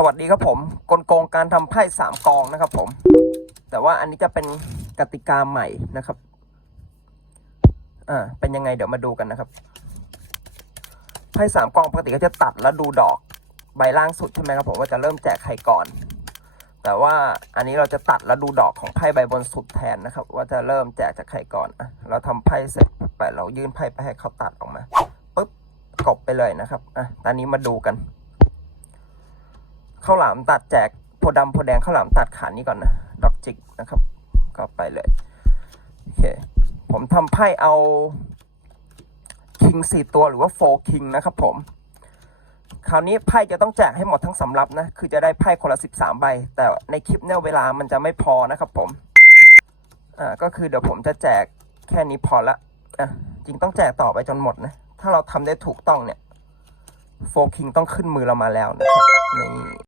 สวัสดีครับผมกลโกงการทำไพ่สามกองนะครับผม แต่ว่าอันนี้จะเป็นกติกาใหม่นะครับ อ่า เป็นยังไงเดี๋ยวมาดูกันนะครับ ไพ่สามกองปกติก็จะตัดแล้วดูดอกใบล่างสุดใช่ไหมครับผมว่าจะเริ่มแจกใครก่อน แต่ว่าอันนี้เราจะตัดแล้วดูดอกของไพ่ใบบนสุดแทนนะครับ ว่าจะเริ่มแจกจากใครก่อนอะเราทำไพ่เสร็จไปเรายื่นไพ่ไปให้เขาตัดออกมาปุ๊บกบไปเลยนะครับอะตอนนี้มาดูกัน ข้าวหลามตัดแจกโพดำโพแดงข้าวหลามตัดขานี้ก่อนนะดอกจิกนะครับ ก็ไปเลยโอเคผมทำไพ่เอาคิงสี่ตัวหรือว่าโฟคิงนะครับผม คราวนี้ไพ่จะต้องแจกให้หมดทั้งสำรับนะ คือจะได้ไพ่คนละสิบสามใบ แต่ในคลิปเนี่ยเวลามันจะไม่พอนะครับผม อ่า ก็คือเดี๋ยวผมจะแจกแค่นี้พอละ อะ จริงต้องแจกต่อไปจนหมดนะ ถ้าเราทำได้ถูกต้องเนี่ย โฟคิงต้องขึ้นมือเรามาแล้วนะครับ นี่